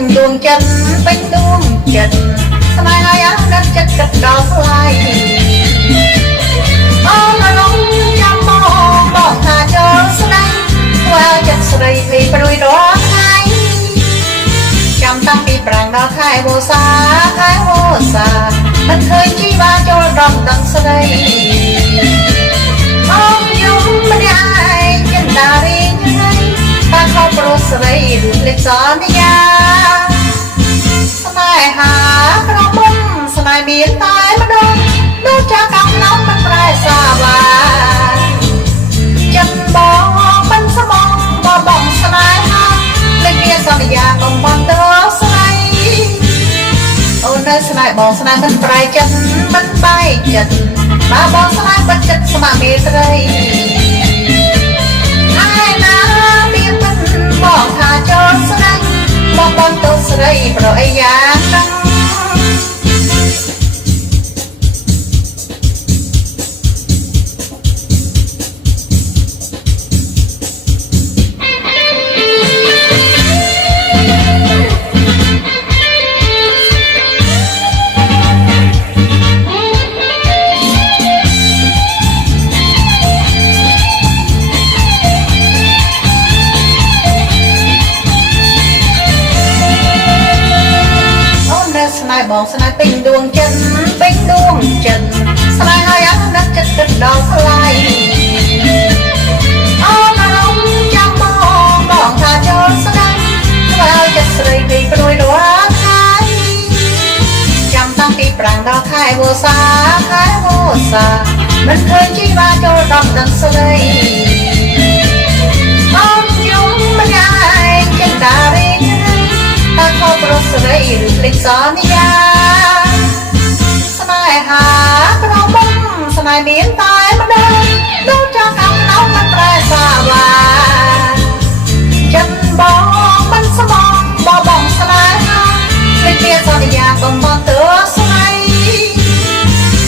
ញដួងចិត្តពេញដួងចិត្តស្នេហាយ៉ាងណាស់ចិត្តគិតដល់ថ្លៃអូនរងចាំមកថាចូលស្នេហ៍ធ្វើចិត្តស្រីពីព្រួយរាល់ថ្ងៃចាំតាំងពីប្រាំងដល់ខែវស្សាមិនឃើញជីវ៉ាចូលរំដឹងស្រីអូនយំម្នាក់ឯងចិនដារីញ៉ៃតាខោប្រុសស្រីរូបលេខសន្យាស្នេហាក្រមុំស្នេហ៍មានតែម្ដងដូចចាកំណត់មិនប្រែសាវាចិត្តបងមិនស្មងបងស្នេហាលេខមានសន្យាកំបងទៅស្រីអូននៅស្នេហ៍បងស្នេហ៍មិនប្រែចិត្តមិនបែកចិត្តបើបងស្នេហ៍បាត់ចិត្តស្មាមេត្រីហើយណាមានមិនបងថាចូលស្នេហ៍បងទៅស្រីប្រអីយ៉ាងហ្នឹងបងស្នេហ៍ពេញដួងចិត្តពេញដួងចិត្តស្នេហាយ៉ាងណាស់ចិត្តគិតដល់ថ្លៃអូនរងចាំបងថាចូលស្នេហ៍ធ្វើឲ្យចិត្តស្រីពីព្រួយរាល់ថ្ងៃចាំតាំងពីប្រាំងដល់ខែវស្សាមិនឃើញជីវ៉ាចូលដំដឹងស្រីអូនយំម្នាក់ឯងចិនដារីតាខោប្រុសស្រីឬលេខសន្យាស្នេហាក្រមុំស្នេហ៍មានតែម្ដងដូចចាកំណត់មិនប្រែសាវាចិត្តបងមិនស្មងបងស្នេហាលេខមានសន្យាបំបងទៅស្រី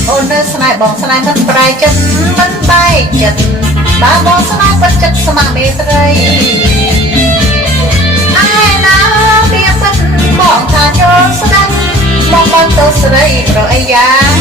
អូននៅស្នេហ៍បងស្នេហ៍មិនប្រែចិត្តមិនបែកចិត្តបើបងស្នេហ៍បាត់ចិត្តស្មាមេត្រីបងថាចូលស្ដាំបងទៅស្រីប្រអីយ៉ាង